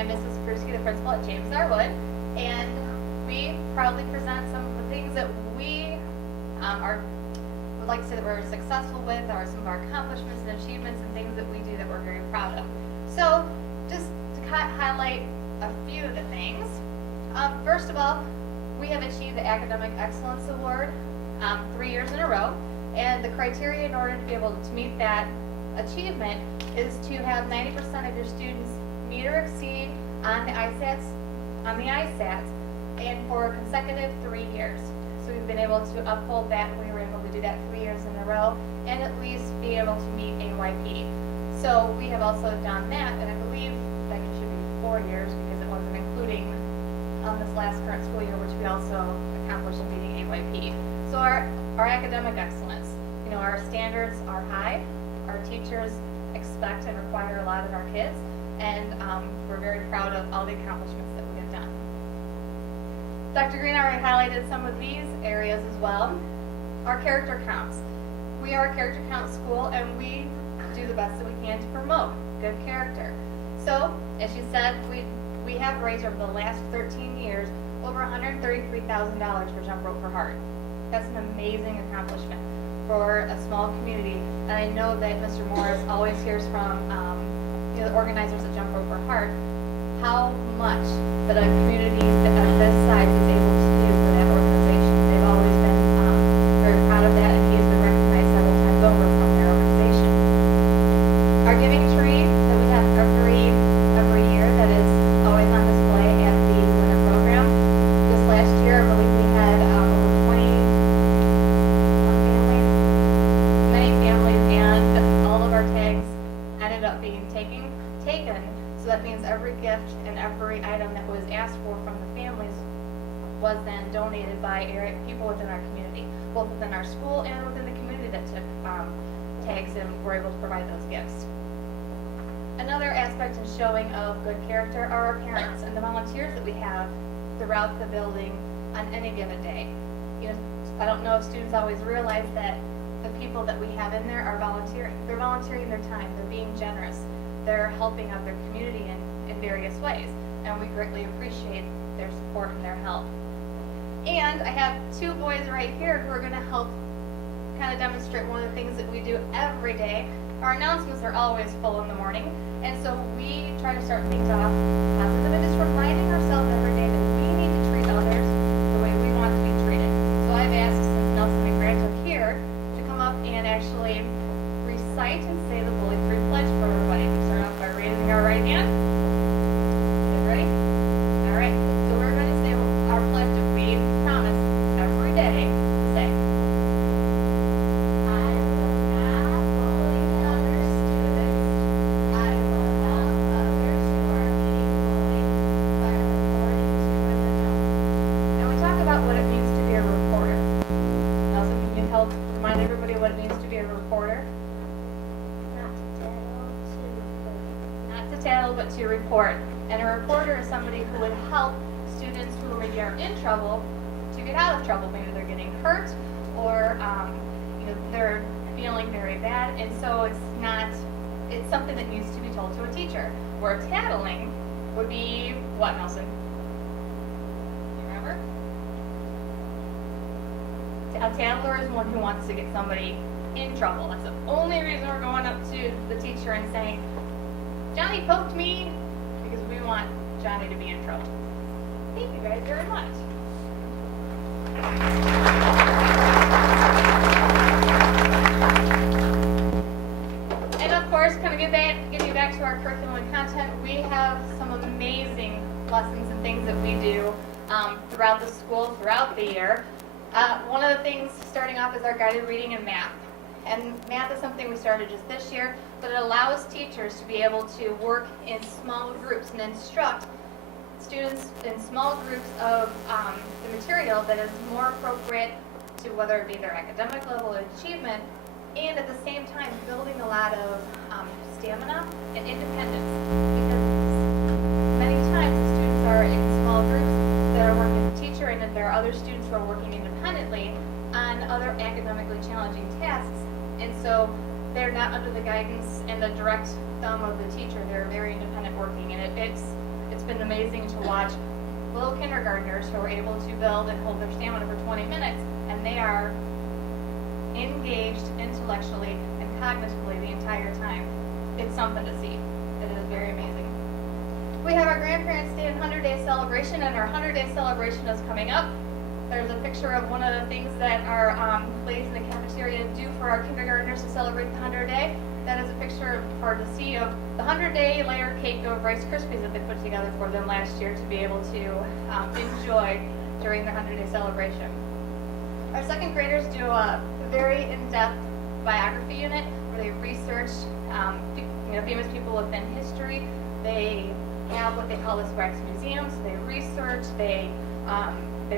I'm Mrs. Pruski, the principal at James R. Wood, and we proudly present some of the things that we would like to say that we're successful with, or some of our accomplishments and achievements and things that we do that we're very proud of. So, just to highlight a few of the things. First of all, we have achieved the Academic Excellence Award 3 years in a row, and the criteria in order to be able to meet that achievement is to have 90% of your students meet or exceed on the ISATs, and for a consecutive 3 years. So we've been able to uphold that, and we were able to do that 3 years in a row, and at least be able to meet AYP. So we have also done that, and I believe that it should be 4 years because it wasn't including this last current school year, which we also accomplished meeting AYP. So our academic excellence, our standards are high. Our teachers expect and require a lot of our kids, and we're very proud of all the accomplishments that we have done. Dr. Green already highlighted some of these areas as well. Our character counts. We are a character count school, and we do the best that we can to promote good character. So, as you said, we have raised over the last 13 years over $133,000 for Jump Rope for Heart. That's an amazing accomplishment for a small community. And I know that Mr. Morris always hears from the organizers of Jump Rope for Heart how much that a community of this size is able to do for that organization. They've always been very proud of that, and he has been recognized several times over from their organization. Our giving tree that we have every year that is always on display at the winter program. This last year, I believe we had over 21 families, many families, and all of our tags ended up being taken. So that means every gift and every item that was asked for from the families was then donated by people within our community, both within our school and within the community that took tags and were able to provide those gifts. Another aspect in showing of good character are our parents and the volunteers that we have throughout the building on any given day. I don't know if students always realize that the people that we have in there are volunteering. They're volunteering their time. They're being generous. They're helping out their community in various ways, and we greatly appreciate their support and their help. And I have two boys right here who are going to help kind of demonstrate one of the things that we do every day. Our announcements are always full in the morning, and so we try to start things off positive and just reminding ourselves every day that we need to treat others the way we want to be treated. So I've asked, since Nelson and Grant are here, to come up and actually recite and say the Bully Free Pledge for everybody. We start off by raising our right hand. You ready? All right. So we're going to say our pledge that we promise every day to say. I will not bully other students. I will help others who are being bullied, but according to an adult. And we talk about what it means to be a reporter. Nelson, can you help remind everybody what it means to be a reporter? Tattle, but to report. And a reporter is somebody who would help students who maybe are in trouble to get out of trouble. Maybe they're getting hurt, or they're feeling very bad, and so it's something that needs to be told to a teacher. Where tattling would be what, Nelson? You remember? A tattler is one who wants to get somebody in trouble. That's the only reason we're going up to the teacher and saying, Johnny poked me, because we want Johnny to be in trouble. Thank you guys very much. And of course, kind of getting back to our curriculum and content, we have some amazing lessons and things that we do throughout the school, throughout the year. One of the things starting off is our guided reading and math. And math is something we started just this year, but it allows teachers to be able to work in small groups and instruct students in small groups of the material that is more appropriate to whether it be their academic level or achievement, and at the same time building a lot of stamina and independence. Because many times the students are in small groups that are working with the teacher, and that there are other students who are working independently on other academically challenging tasks. And so they're not under the guidance and the direct thumb of the teacher. They're very independent working, and it's it's been amazing to watch little kindergartners who are able to build and hold their stamina for 20 minutes, and they are engaged intellectually and cognitively the entire time. It's something to see. It is very amazing. We have our Grandparents' Day and 100-day celebration, and our 100-day celebration is coming up. There's a picture of one of the things that our ladies in the cafeteria do for our kindergartners to celebrate the 100-day. That is a picture hard to see of the 100-day layer cake of Rice Krispies that they put together for them last year to be able to enjoy during the 100-day celebration. Our second graders do a very in-depth biography unit where they research famous people within history. They have what they call this wax museum, so they research, they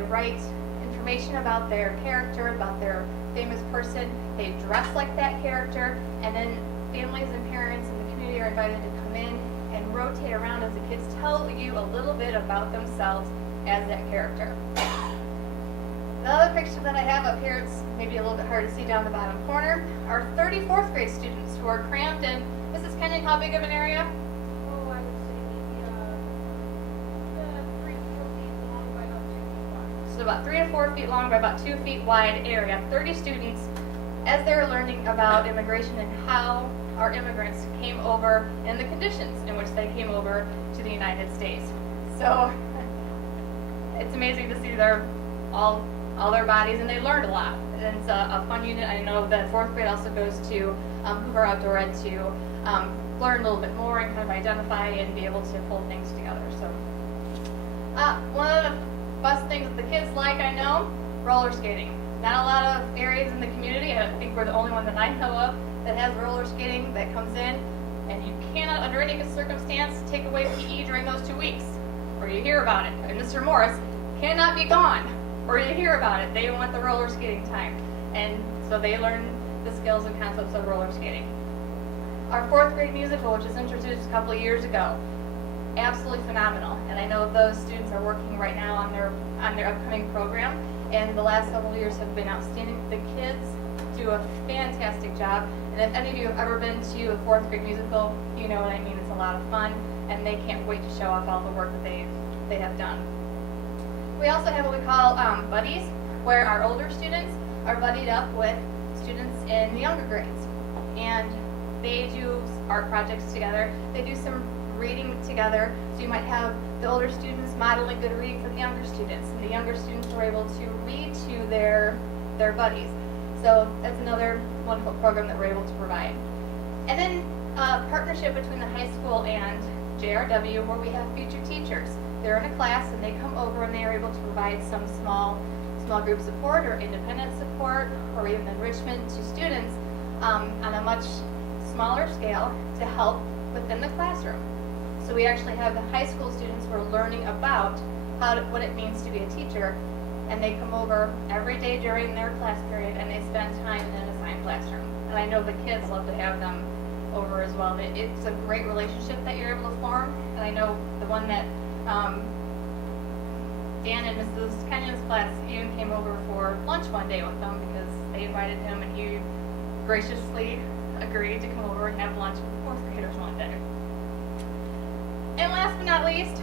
write information about their character, about their famous person, they dress like that character, and then families and parents in the community are invited to come in and rotate around as the kids tell you a little bit about themselves as that character. The other picture that I have up here, it's maybe a little bit hard to see down the bottom corner, are 34th grade students who are crammed in, Mrs. Kenyon, how big of an area? Oh, I would say maybe 3 to 4 feet long by about 2 feet wide. So about 3 to 4 feet long by about 2 feet wide area. 30 students as they're learning about immigration and how our immigrants came over and the conditions in which they came over to the United States. So it's amazing to see all their bodies, and they learned a lot. And it's a fun unit. I know that 4th grade also goes to Hoover Outdoor Ed to learn a little bit more and kind of identify and be able to pull things together. So one of the best things that the kids like, I know, roller skating. Not a lot of areas in the community, I think we're the only one that I know of that has roller skating that comes in, and you cannot under any circumstance take away PE during those 2 weeks, or you hear about it. And Mr. Morris cannot be gone, or you hear about it. They want the roller skating time, and so they learn the skills and concepts of roller skating. Our 4th grade musical, which was introduced a couple of years ago, absolutely phenomenal, and I know those students are working right now on their upcoming program, and the last several years have been outstanding. The kids do a fantastic job, and if any of you have ever been to a 4th grade musical, you know what I mean. It's a lot of fun, and they can't wait to show off all the work that they have done. We also have what we call buddies, where our older students are buddied up with students in the younger grades, and they do art projects together. They do some reading together, so you might have the older students modeling good reading for the younger students, and the younger students are able to read to their buddies. So that's another wonderful program that we're able to provide. And then a partnership between the high school and JRW, where we have future teachers. They're in a class and they come over and they are able to provide some small group support or independent support or even enrichment to students on a much smaller scale to help within the classroom. So we actually have the high school students who are learning about what it means to be a teacher, and they come over every day during their class period and they spend time in an assigned classroom. And I know the kids love to have them over as well. It's a great relationship that you're able to form, and I know the one that Dan and Mrs. Kenyon's class even came over for lunch one day with them because they invited him and he graciously agreed to come over and have lunch with 4th graders one day. And last but not least,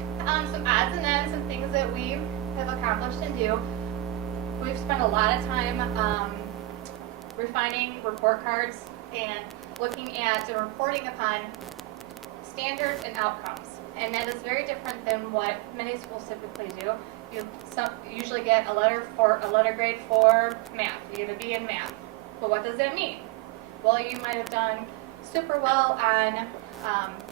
some odds and ends and things that we have accomplished and do. We've spent a lot of time refining report cards and looking at and reporting upon standards and outcomes. And that is very different than what many schools typically do. You usually get a letter grade for math. You get a B in math. Well, what does that mean? Well, you might have done super well on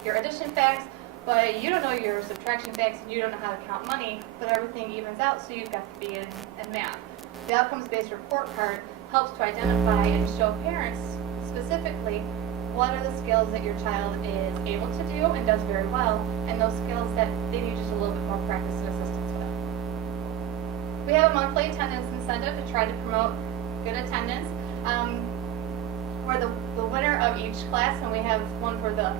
your addition facts, but you don't know your subtraction facts and you don't know how to count money, but everything evens out, so you've got the B in math. The outcomes-based report card helps to identify and show parents specifically what are the skills that your child is able to do and does very well, and those skills that they need just a little bit more practice and assistance with. We have a monthly attendance incentive to try to promote good attendance. We're the winner of each class, and we have one for the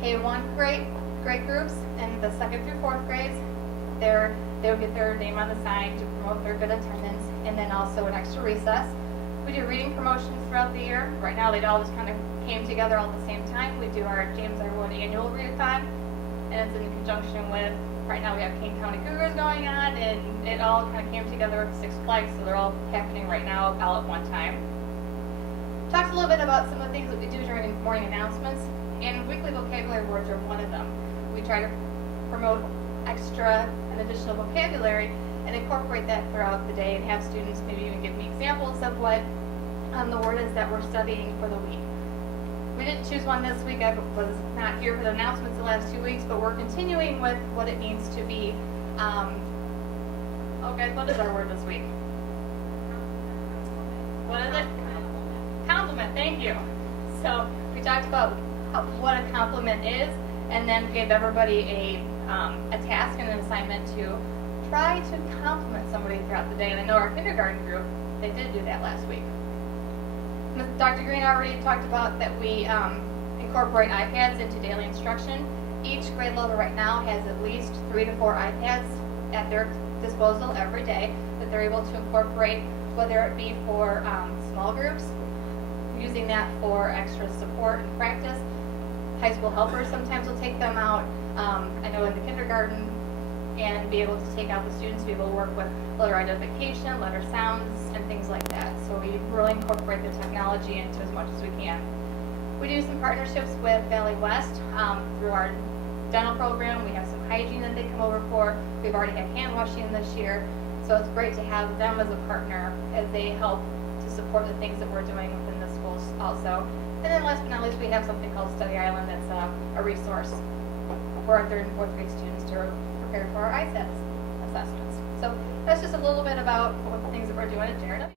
K1 grade groups and the 2nd through 4th grades. They will get their name on the sign to promote their good attendance, and then also an extra recess. We do reading promotions throughout the year. Right now, they all just kind of came together all at the same time. We do our James R. Wood annual readathon, and and it's in conjunction with, right now we have King County Cougars going on, and it all kind of came together with Six Flags, so they're all happening right now all at one time. Talked a little bit about some of the things that we do during morning announcements, and weekly vocabulary words are one of them. We try to promote extra and additional vocabulary and incorporate that throughout the day and have students maybe even give me examples of what the word is that we're studying for the week. We didn't choose one this week. I was not here for the announcements the last 2 weeks, but we're continuing with what it means to be, okay, what is our word this week? What is it? Compliment, thank you. So we talked about what a compliment is, and then gave everybody a task and an assignment to try to compliment somebody throughout the day. And I know our kindergarten group, they did do that last week. Dr. Green already talked about that we incorporate iPads into daily instruction. Each grade level right now has at least 3 to 4 iPads at their disposal every day that they're able to incorporate, whether it be for small groups, using that for extra support and practice. High school helpers sometimes will take them out, I know in the kindergarten, and be able to take out the students, be able to work with letter identification, letter sounds, and things like that. So we really incorporate the technology into as much as we can. We do some partnerships with Valley West through our dental program. We have some hygiene that they come over for. We've already had hand washing this year. So it's great to have them as a partner as they help to support the things that we're doing within the schools also. And then last but not least, we have something called Study Island that's a resource for our 3rd and 4th grade students to prepare for our ISATs assessments. So that's just a little bit about what the things that we're doing at JRW.